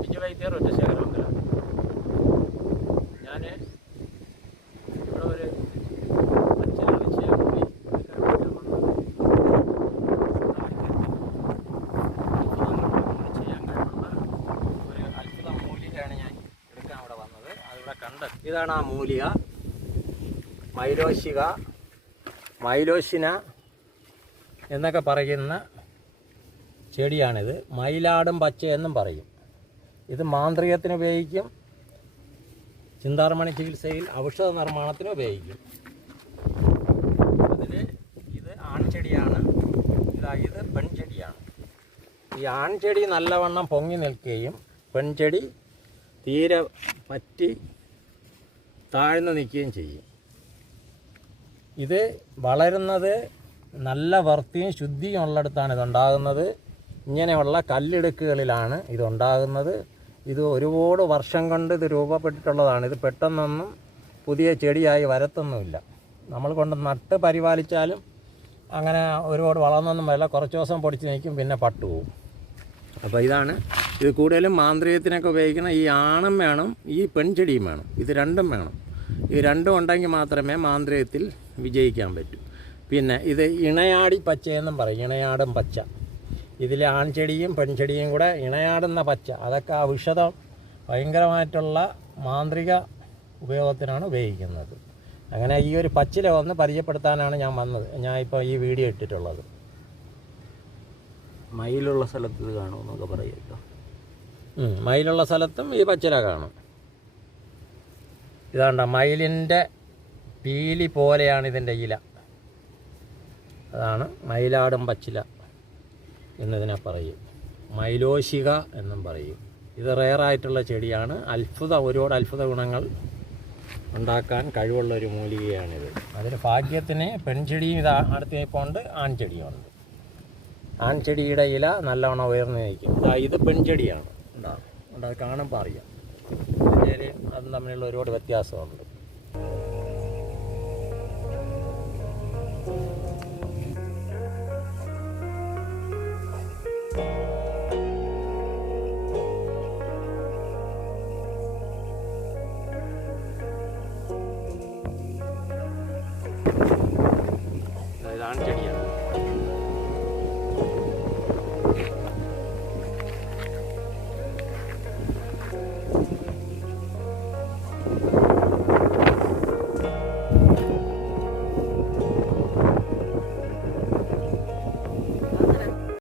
വിജയ വൈദ്യർ ഒറ്റശേഖരമംഗലം. ഞാൻ ഇവിടെ ഒരു പച്ചില കൂടി ചെയ്യാൻ കഴിവുള്ള ഒരു അത്ഭുത മൂലികയാണ് ഞാൻ എടുക്കാൻ അവിടെ വന്നത്. അതിവിടെ കണ്ടത് ഇതാണ് ആ മൂലിക. മൈലോശിന എന്നൊക്കെ പറയുന്ന ചെടിയാണിത്. മയിലാടും പച്ച എന്നും പറയും. ഇത് മാന്ത്രികത്തിന് ഉപയോഗിക്കും, ചിന്താർമണി ചികിത്സയിൽ ഔഷധ നിർമ്മാണത്തിന് ഉപയോഗിക്കും. അതിൽ ഇത് ആൺചെടിയാണ്, ഇത് പെൺചെടിയാണ്. ഈ ആൺചെടി നല്ലവണ്ണം പൊങ്ങി നിൽക്കുകയും പെൺചെടി തീരെ പറ്റി താഴ്ന്നു നിൽക്കുകയും ചെയ്യും. ഇത് വളരുന്നത് നല്ല വൃത്തിയും ശുദ്ധിയും ഉള്ളിടത്താണ് ഇതുണ്ടാകുന്നത്. ഇങ്ങനെയുള്ള കല്ലിടുക്കുകളിലാണ് ഇതുണ്ടാകുന്നത്. ഇത് ഒരുപാട് വർഷം കൊണ്ട് ഇത് രൂപപ്പെട്ടിട്ടുള്ളതാണ്. ഇത് പെട്ടെന്നൊന്നും പുതിയ ചെടിയായി വരത്തൊന്നുമില്ല. നമ്മൾ കൊണ്ട് നട്ട് പരിപാലിച്ചാലും അങ്ങനെ ഒരുപാട് വളർന്നൊന്നും വരില്ല. കുറച്ച് ദിവസം പൊടിച്ച് നിൽക്കും, പിന്നെ പട്ടുപോകും. അപ്പോൾ ഇത് കൂടുതലും മാന്ത്രികത്തിനൊക്കെ ഉപയോഗിക്കുന്ന ഈ ആണും വേണം, ഈ പെൺചെടിയും വേണം. ഇത് രണ്ടും വേണം. ഈ രണ്ടും ഉണ്ടെങ്കിൽ മാത്രമേ മാന്ത്രികത്തിൽ വിജയിക്കാൻ പറ്റൂ. പിന്നെ ഇത് ഇണയാടി പച്ചയെന്നും പറയും, ഇണയാടും പച്ച. ഇതിൽ ആൺചെടിയും പെൺചെടിയും കൂടെ ഇണയാടുന്ന പച്ച, അതൊക്കെ ഔഷധം ഭയങ്കരമായിട്ടുള്ള മാന്ത്രിക ഉപയോഗത്തിനാണ് ഉപയോഗിക്കുന്നത്. അങ്ങനെ ഈ ഒരു പച്ചില ഒന്ന് പരിചയപ്പെടുത്താനാണ് ഞാൻ വന്നത്. ഞാൻ ഇപ്പോൾ ഈ വീഡിയോ ഇട്ടിട്ടുള്ളത്. മയിലുള്ള സ്ഥലത്ത് ഇത് കാണുമെന്നൊക്കെ പറയുമല്ലോ. മയിലുള്ള സ്ഥലത്തും ഈ പച്ചില കാണും. ഇതാണ്ട മയിലിൻ്റെ പീലി പോലെയാണ് ഇതിൻ്റെ ഇല. അതാണ് മയിലാടും പച്ചില എന്നതിനെ പറയും. മൈലോശിക എന്നും പറയും. ഇത് റെയറായിട്ടുള്ള ചെടിയാണ്. ഒരുപാട് അത്ഭുത ഗുണങ്ങൾ ഉണ്ടാക്കാൻ കഴിവുള്ളൊരു മൂലികയാണിത്. അതിൽ ഭാഗ്യത്തിന് പെൺചെടിയും ഇത് അടുത്ത് നിൽപ്പുണ്ട്, ആൺചെടിയുണ്ട്. ആൺചെടിയുടെ ഇല നല്ലവണ്ണം ഉയർന്നു നിൽക്കും. ഇത് പെൺചെടിയാണ്. അത് കാണുമ്പോൾ അറിയാം. അതും തമ്മിലുള്ള ഒരുപാട് വ്യത്യാസമുണ്ട്. ഇത് ആൺചെടിയാണ്.